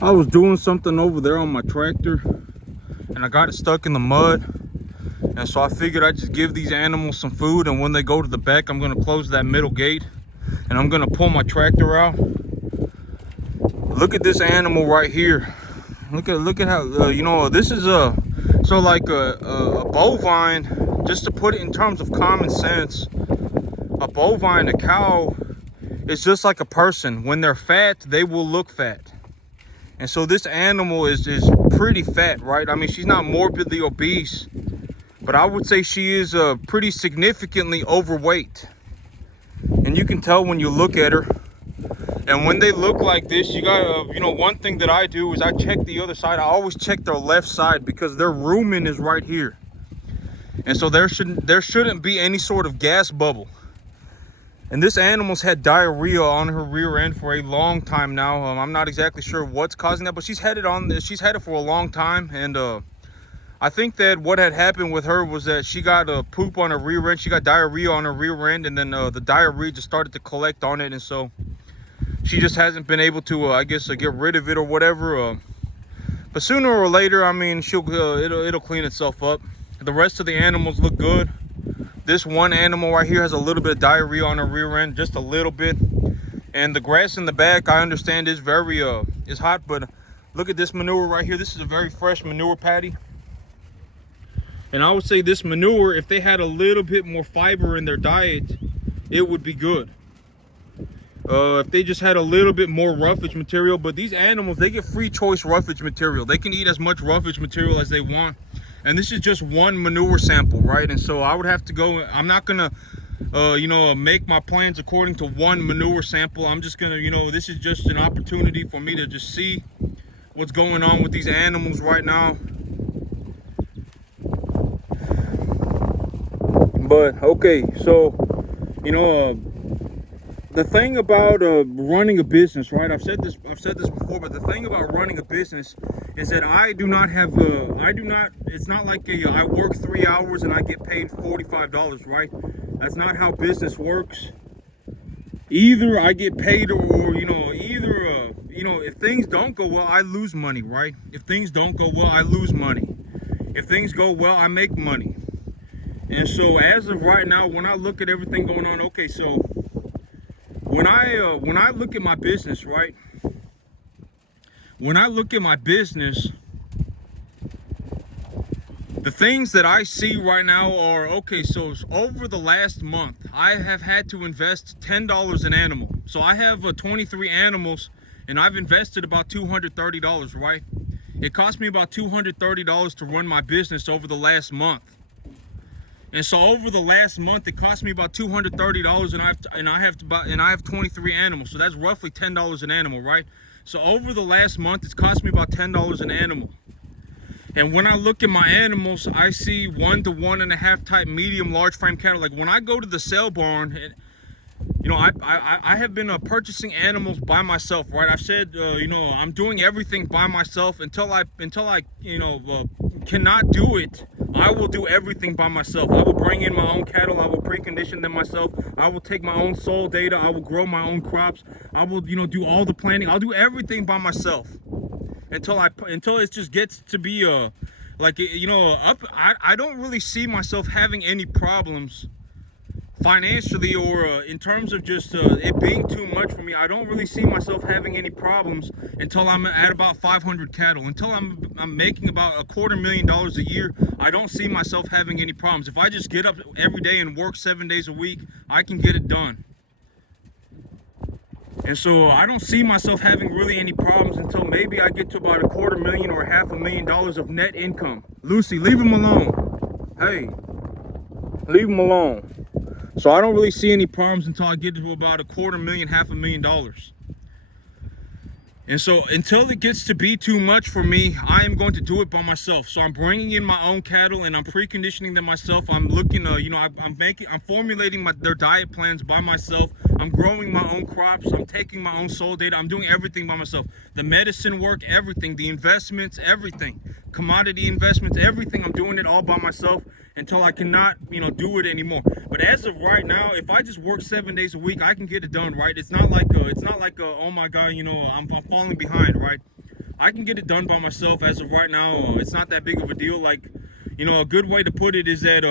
I was doing something over there on my tractor and I got it stuck in the mud. And so I figured I'd just give these animals some food, and when they go to the back, I'm gonna close that middle gate and I'm gonna pull my tractor out. Look at this animal right here. Look at how, you know, this is so like a bovine, just to put it in terms of common sense, a bovine, a cow, is just like a person. When they're fat, they will look fat. And so this animal is pretty fat, right? I mean, she's not morbidly obese, but I would say she is pretty significantly overweight. And you can tell when you look at her. And when they look like this, you got you know, one thing that I do is I check the other side. I always check their left side because their rumen is right here. And so there shouldn't be any sort of gas bubble. And this animal's had diarrhea on her rear end for a long time now. I'm not exactly sure what's causing that, but she's had it for a long time. And I think that what had happened with her was that she got poop on her rear end. She got diarrhea on her rear end, and then the diarrhea just started to collect on it. And so she just hasn't been able to, I guess, get rid of it or whatever. But sooner or later, I mean, it'll clean itself up. The rest of the animals look good. This one animal right here has a little bit of diarrhea on her rear end, just a little bit. And the grass in the back, I understand, is very is hot. But look at this manure right here. This is a very fresh manure patty. And I would say this manure, if they had a little bit more fiber in their diet, it would be good. If they just had a little bit more roughage material. But these animals, they get free choice roughage material. They can eat as much roughage material as they want. And this is just one manure sample, right? And so I would have to go, I'm not gonna you know, make my plans according to one manure sample. I'm just gonna, you know, this is just an opportunity for me to just see what's going on with these animals right now. But okay, so, you know, the thing about running a business, right? I've said this before, but the thing about running a business is that I do not, it's not like I work 3 hours and I get paid $45, right? That's not how business works. Either I get paid or you know, you know, if things don't go well, I lose money, right? If things don't go well, I lose money. If things go well, I make money. And so as of right now, when I look at everything going on, okay, so when I look at my business, right? When I look at my business, the things that I see right now are, okay, so over the last month, I have had to invest $10 an animal. So I have 23 animals and I've invested about $230, right? It cost me about $230 to run my business over the last month. And so over the last month, it cost me about $230, and I have 23 animals. So that's roughly $10 an animal, right? So over the last month, it's cost me about $10 an animal. And when I look at my animals, I see 1 to 1.5 type medium large frame cattle. Like when I go to the sale barn, you know, I have been purchasing animals by myself, right? I've said, you know, I'm doing everything by myself until I you know, cannot do it. I will do everything by myself. I will bring in my own cattle. I will precondition them myself. I will take my own soil data. I will grow my own crops. I will, you know, do all the planning. I'll do everything by myself until it just gets to be like, you know, I don't really see myself having any problems financially or in terms of just it being too much for me. I don't really see myself having any problems until I'm at about 500 cattle. Until I'm making about $250,000 a year, I don't see myself having any problems. If I just get up every day and work 7 days a week, I can get it done. And so I don't see myself having really any problems until maybe I get to about $250,000 or $500,000 of net income. Lucy, leave him alone. Hey, leave him alone. So I don't really see any problems until I get to about $250,000, $500,000. And so until it gets to be too much for me, I am going to do it by myself. So I'm bringing in my own cattle and I'm preconditioning them myself. I'm looking, you know, I'm formulating their diet plans by myself. I'm growing my own crops. I'm taking my own soil data. I'm doing everything by myself. The medicine work, everything, the investments, everything, commodity investments, everything. I'm doing it all by myself until I cannot, you know, do it anymore. But as of right now, if I just work 7 days a week, I can get it done, right? It's not like oh my God, you know, I'm falling behind, right? I can get it done by myself as of right now. It's not that big of a deal. Like, you know, a good way to put it is that,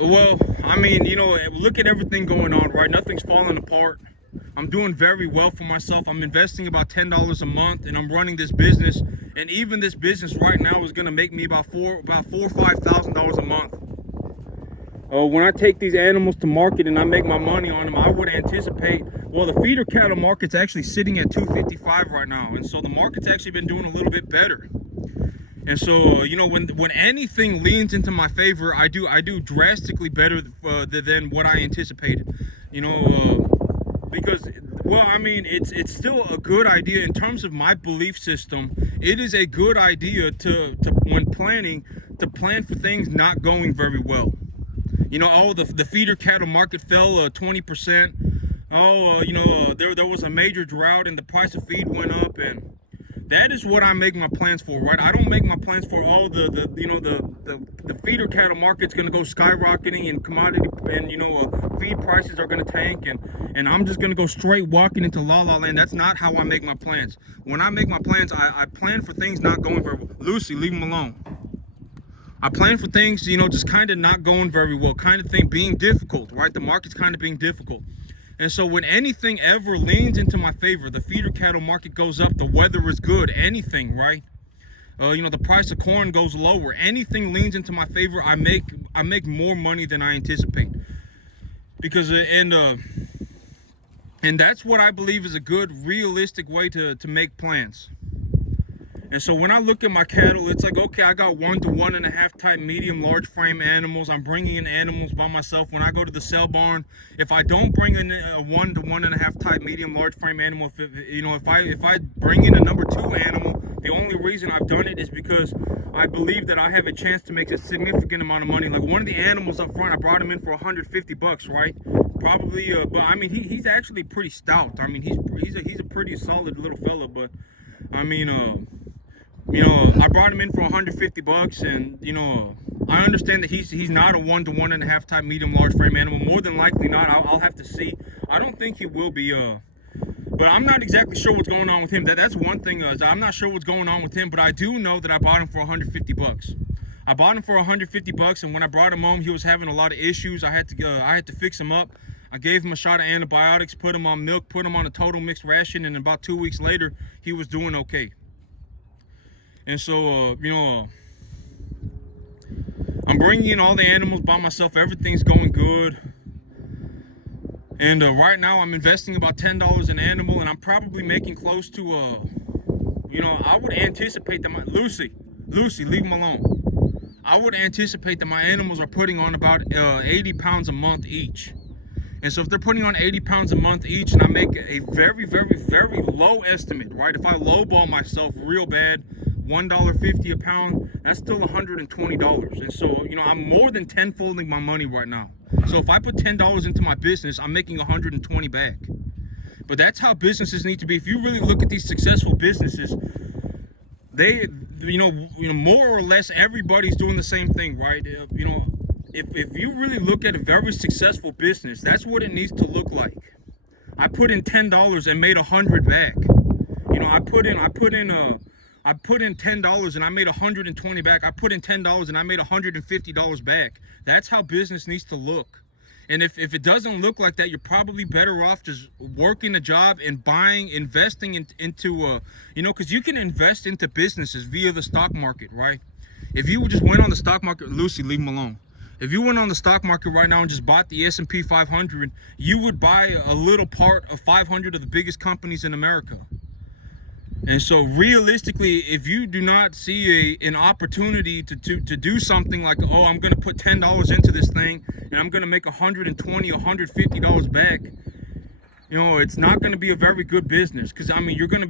well, I mean, you know, look at everything going on, right? Nothing's falling apart. I'm doing very well for myself. I'm investing about $10 a month, and I'm running this business. And even this business right now is gonna make me about $4,000 or $5,000 a month. When I take these animals to market and I make my money on them, I would anticipate, well, the feeder cattle market's actually sitting at 255 right now, and so the market's actually been doing a little bit better. And so, you know, when anything leans into my favor, I do drastically better than what I anticipated. You know, because, well, I mean, it's still a good idea in terms of my belief system. It is a good idea to when planning, to plan for things not going very well. You know, the feeder cattle market fell 20%. You know, there was a major drought and the price of feed went up, and that is what I make my plans for, right? I don't make my plans for all the feeder cattle market's gonna go skyrocketing and commodity and, you know, feed prices are gonna tank, and I'm just gonna go straight walking into la la land. That's not how I make my plans. When I make my plans, I plan for things not going very well. Lucy, leave them alone. I plan for things, you know, just kind of not going very well, kind of thing being difficult, right? The market's kind of being difficult. And so when anything ever leans into my favor, the feeder cattle market goes up, the weather is good, anything, right? You know, the price of corn goes lower, anything leans into my favor, I make more money than I anticipate. Because, and that's what I believe is a good, realistic way to make plans. And so when I look at my cattle, it's like, okay, I got 1 to 1.5 type medium large frame animals. I'm bringing in animals by myself. When I go to the sale barn, if I don't bring in a 1 to 1.5 type medium large frame animal, if I bring in a number 2 animal, the only reason I've done it is because I believe that I have a chance to make a significant amount of money. Like one of the animals up front, I brought him in for $150, right? Probably, but I mean, he's actually pretty stout. I mean, he's a pretty solid little fella, but I mean, you know, I brought him in for $150, and you know, I understand that he's not a 1 to 1.5 type medium large frame animal. More than likely not. I'll have to see. I don't think he will be. But I'm not exactly sure what's going on with him. That's one thing. I'm not sure what's going on with him, but I do know that I bought him for $150. I bought him for $150, and when I brought him home, he was having a lot of issues. I had to fix him up. I gave him a shot of antibiotics, put him on milk, put him on a total mixed ration, and about 2 weeks later, he was doing okay. And so, you know, I'm bringing in all the animals by myself. Everything's going good. And right now, I'm investing about $10 an animal, and I'm probably making close to, you know, I would anticipate that Lucy, leave them alone. I would anticipate that my animals are putting on about 80 pounds a month each. And so if they're putting on 80 pounds a month each, and I make a very, very, very low estimate, right? If I lowball myself real bad, $1.50 a pound, that's still $120. And so, you know, I'm more than tenfolding my money right now. So if I put $10 into my business, I'm making $120 back. But that's how businesses need to be. If you really look at these successful businesses, they, you know, more or less everybody's doing the same thing, right? You know, if you really look at a very successful business, that's what it needs to look like. I put in $10 and made $100 back. You know, I put in $10 and I made $120 back. I put in $10 and I made $150 back. That's how business needs to look. And if it doesn't look like that, you're probably better off just working a job and investing into, you know, because you can invest into businesses via the stock market, right? If you just went on the stock market, Lucy, leave them alone. If you went on the stock market right now and just bought the S&P 500, you would buy a little part of 500 of the biggest companies in America. And so realistically, if you do not see an opportunity to do something like, oh, I'm going to put $10 into this thing and I'm going to make $120, $150 back, you know, it's not going to be a very good business. Because, I mean, it's going to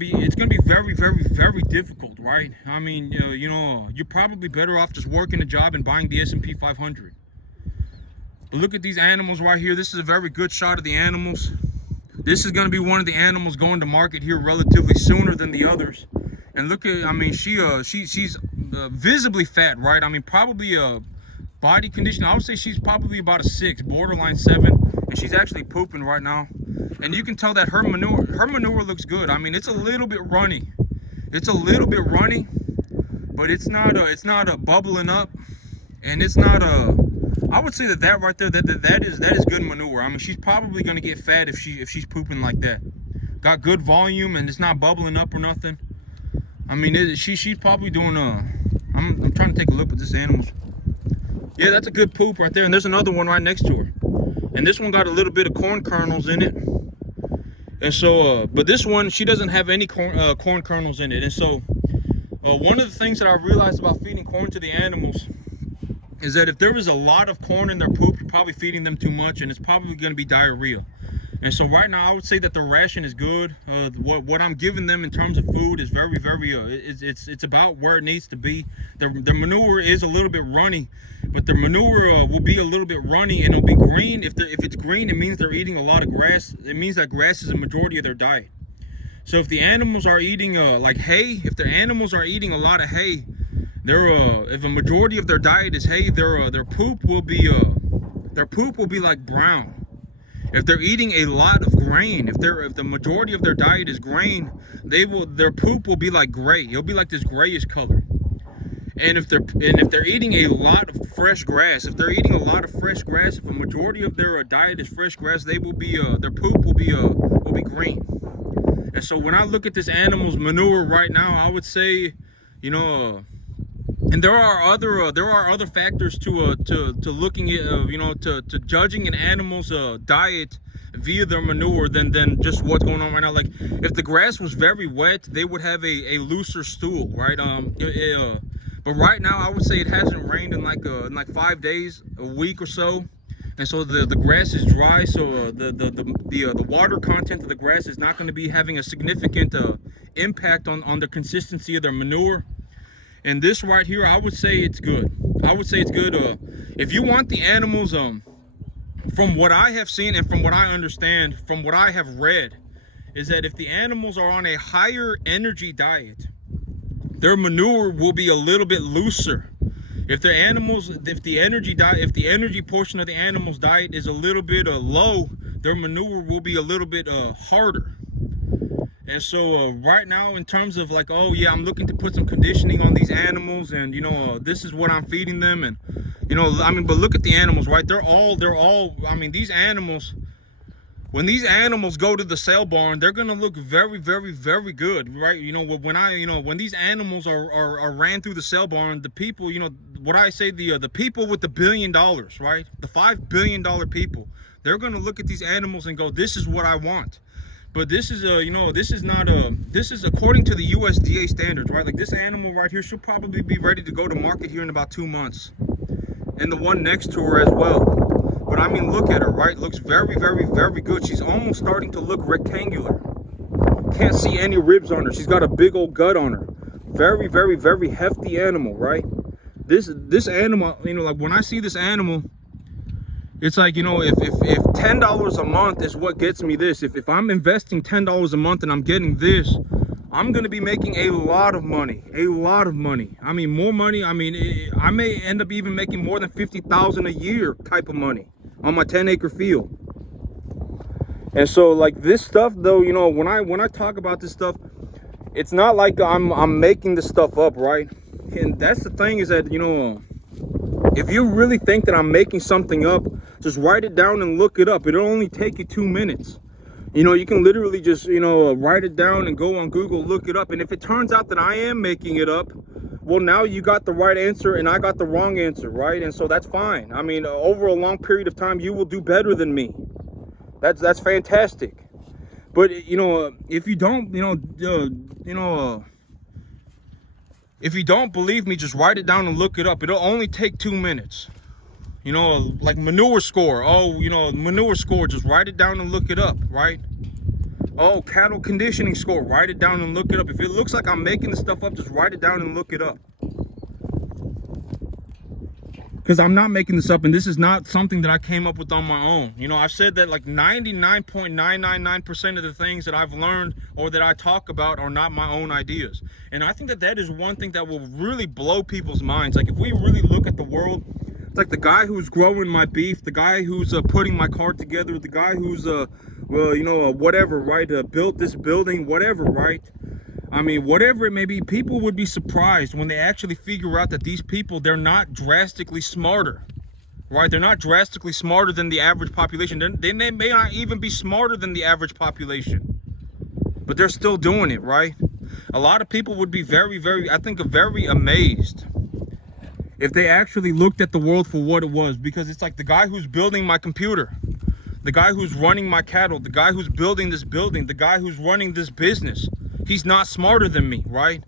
be very, very, very difficult, right? I mean, you know, you're probably better off just working a job and buying the S&P 500. But look at these animals right here. This is a very good shot of the animals. This is going to be one of the animals going to market here relatively sooner than the others. And look at, I mean, she's visibly fat, right? I mean, probably a body condition, I would say she's probably about a 6, borderline 7. And she's actually pooping right now. and you can tell that her manure looks good. I mean, it's a little bit runny. It's a little bit runny, but it's not bubbling up, and it's not I would say that right there, that is good manure. I mean, she's probably gonna get fat if she's pooping like that. Got good volume and it's not bubbling up or nothing. I mean, she's probably doing I'm trying to take a look at this animal's. Yeah, that's a good poop right there. And there's another one right next to her. And this one got a little bit of corn kernels in it. And so, but this one, she doesn't have any corn kernels in it. And so, one of the things that I realized about feeding corn to the animals is that if there is a lot of corn in their poop, you're probably feeding them too much, and it's probably going to be diarrhea. And so right now, I would say that the ration is good. What I'm giving them in terms of food is very, it's about where it needs to be. Their manure is a little bit runny, but the manure will be a little bit runny, and it'll be green. If it's green, it means they're eating a lot of grass. It means that grass is a majority of their diet. So if the animals are eating like hay, if their animals are eating a lot of hay, if a majority of their diet is hay, their poop will be like brown. If they're eating a lot of grain, if the majority of their diet is grain, their poop will be like gray. It'll be like this grayish color. And if they're eating a lot of fresh grass, if a majority of their diet is fresh grass, their poop will be green. And so when I look at this animal's manure right now, I would say, you know, and there are other factors to looking at to judging an animal's diet via their manure than just what's going on right now. Like if the grass was very wet, they would have a looser stool, right? But right now I would say it hasn't rained in like 5 days, a week or so, and so the grass is dry. So the water content of the grass is not going to be having a significant impact on the consistency of their manure. And this right here, I would say it's good. If you want the animals, from what I have seen and from what I understand, from what I have read, is that if the animals are on a higher energy diet, their manure will be a little bit looser. If the energy portion of the animal's diet is a little bit low, their manure will be a little bit harder. And so right now, in terms of like, oh yeah, I'm looking to put some conditioning on these animals, and this is what I'm feeding them, and I mean, but look at the animals, right? They're all, I mean, these animals, when these animals go to the sale barn, they're gonna look very, very, very good, right? When these animals are ran through the sale barn, the people, what I say, the people with the $1 billion, right? The $5 billion people, they're gonna look at these animals and go, this is what I want. But this is this is according to the USDA standards, right? Like this animal right here should probably be ready to go to market here in about 2 months. And the one next to her as well. But I mean, look at her, right? Looks very, very, very good. She's almost starting to look rectangular. Can't see any ribs on her. She's got a big old gut on her. Very, very, very hefty animal, right? This animal, like when I see this animal, it's like, if $10 a month is what gets me this, if I'm investing $10 a month and I'm getting this, I'm going to be making a lot of money. I mean, more money. I mean, I may end up even making more than $50,000 a year type of money on my 10-acre field. And so like this stuff though, when I talk about this stuff, it's not like I'm making this stuff up, right? And that's the thing, is that, if you really think that I'm making something up, just write it down and look it up. It'll only take you 2 minutes. You can literally just, write it down and go on Google, look it up. And if it turns out that I am making it up, well, now you got the right answer and I got the wrong answer, right? And so that's fine. I mean, over a long period of time, you will do better than me. That's fantastic. But, if you don't, if you don't believe me, just write it down and look it up. It'll only take 2 minutes. Like manure score. Oh, manure score. Just write it down and look it up, right? Oh, cattle conditioning score. Write it down and look it up. If it looks like I'm making the stuff up, just write it down and look it up. Because I'm not making this up, and this is not something that I came up with on my own. I've said that like 99.999% of the things that I've learned or that I talk about are not my own ideas. And I think that is one thing that will really blow people's minds. Like if we really look at the world, it's like the guy who's growing my beef, the guy who's putting my cart together, the guy who's well, whatever, right? Built this building, whatever, right? I mean, whatever it may be, people would be surprised when they actually figure out that these people, they're not drastically smarter, right? They're not drastically smarter than the average population. They may not even be smarter than the average population, but they're still doing it, right? A lot of people would be very, very, I think, very amazed if they actually looked at the world for what it was, because it's like the guy who's building my computer, the guy who's running my cattle, the guy who's building this building, the guy who's running this business, he's not smarter than me, right?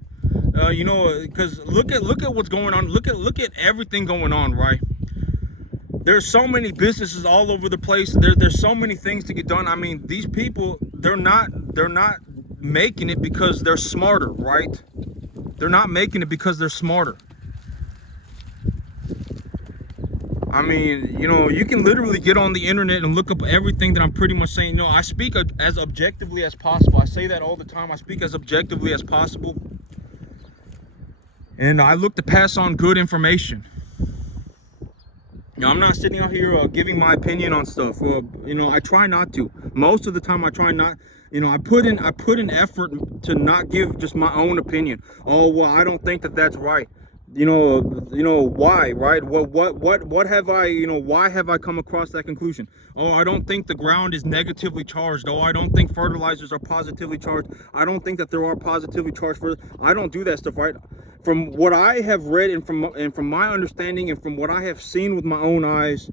Because look at what's going on. Look at everything going on, right? There's so many businesses all over the place. There's so many things to get done. I mean, these people, they're not making it because they're smarter, right? They're not making it because they're smarter. I mean, you can literally get on the internet and look up everything that I'm pretty much saying. No, I speak as objectively as possible. I say that all the time. I speak as objectively as possible. And I look to pass on good information. I'm not sitting out here giving my opinion on stuff. I try not to. Most of the time I try not. I put in effort to not give just my own opinion. Oh, well, I don't think that that's right. Why, right? What have I, why have I come across that conclusion? Oh, I don't think the ground is negatively charged. Oh, I don't think fertilizers are positively charged. I don't think that there are positively charged I don't do that stuff, right? From what I have read and from my understanding and from what I have seen with my own eyes,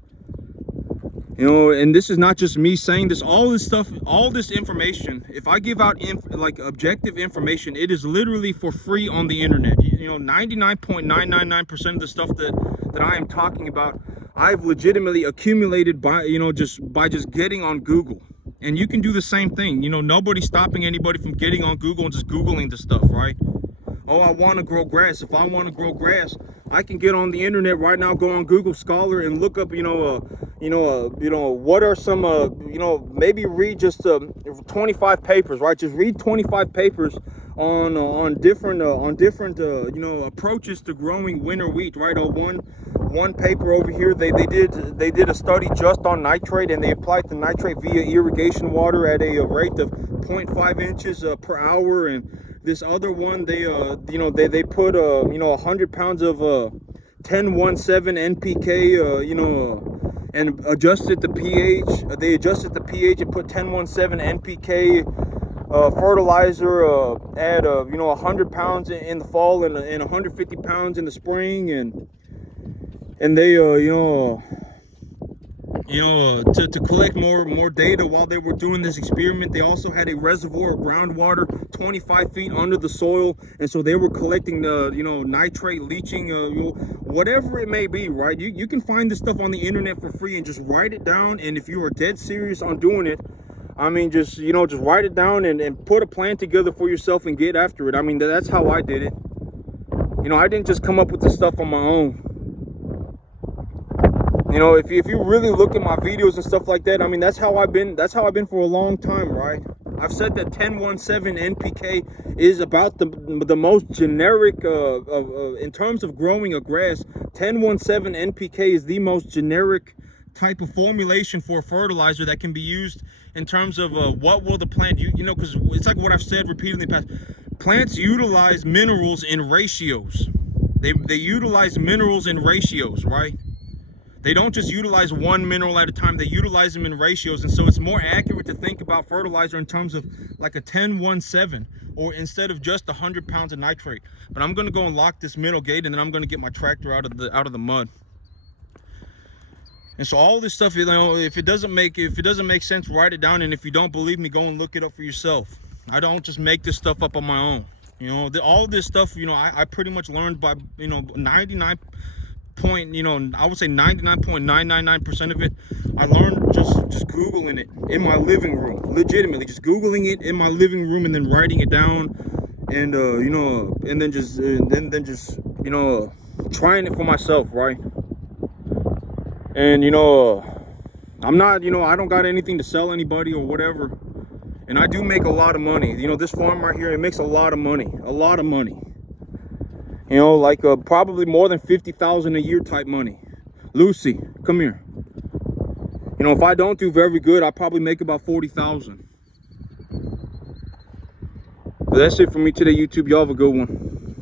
and this is not just me saying this, all this stuff, all this information, if I give out like objective information, it is literally for free on the internet. 99.999% of the stuff that I am talking about, I've legitimately accumulated by just getting on Google. And you can do the same thing. Nobody's stopping anybody from getting on Google and just Googling the stuff, right? Oh, I want to grow grass. If I want to grow grass, I can get on the internet right now, go on Google Scholar and look up, what are some, maybe read just 25 papers, right? Just read 25 papers on different approaches to growing winter wheat, right? One paper over here, they did a study just on nitrate, and they applied the nitrate via irrigation water at a rate of 0.5 inches per hour. And this other one, they put 100 pounds of 10-1-7 NPK, and adjusted the pH. They adjusted the pH and put 10-1-7 NPK fertilizer at 100 pounds in the fall and 150 pounds in the spring, and they to collect more data while they were doing this experiment. They also had a reservoir of groundwater 25 feet under the soil, and so they were collecting the nitrate leaching, whatever it may be, right? You can find this stuff on the internet for free and just write it down. And if you are dead serious on doing it, I mean, just write it down and put a plan together for yourself and get after it. I mean, that's how I did it. I didn't just come up with this stuff on my own. If you really look at my videos and stuff like that, I mean, that's how I've been for a long time, right? I've said that 10-1-7 NPK is about the most generic in terms of growing a grass. 10-1-7 NPK is the most generic type of formulation for a fertilizer that can be used in terms of what will the plant, because it's like what I've said repeatedly in the past. Plants utilize minerals in ratios. They utilize minerals in ratios, right? They don't just utilize one mineral at a time. They utilize them in ratios. And so it's more accurate to think about fertilizer in terms of like a 10-1-7, or instead of just 100 pounds of nitrate. But I'm going to go and lock this middle gate, and then I'm going to get my tractor out of the mud. And so all this stuff, if it doesn't make sense, write it down. And if you don't believe me, go and look it up for yourself. I don't just make this stuff up on my own. All this stuff, I pretty much learned by, 99 point, I would say 99.999% of it, I learned just Googling it in my living room, legitimately just Googling it in my living room and then writing it down, and and then just trying it for myself, right? And I'm not, I don't got anything to sell anybody or whatever, and I do make a lot of money. This farm right here, it makes a lot of money. Like probably more than 50,000 a year type money. Lucy, come here. You know, if I don't do very good, I'll probably make about 40,000. But that's it for me today, YouTube. Y'all have a good one.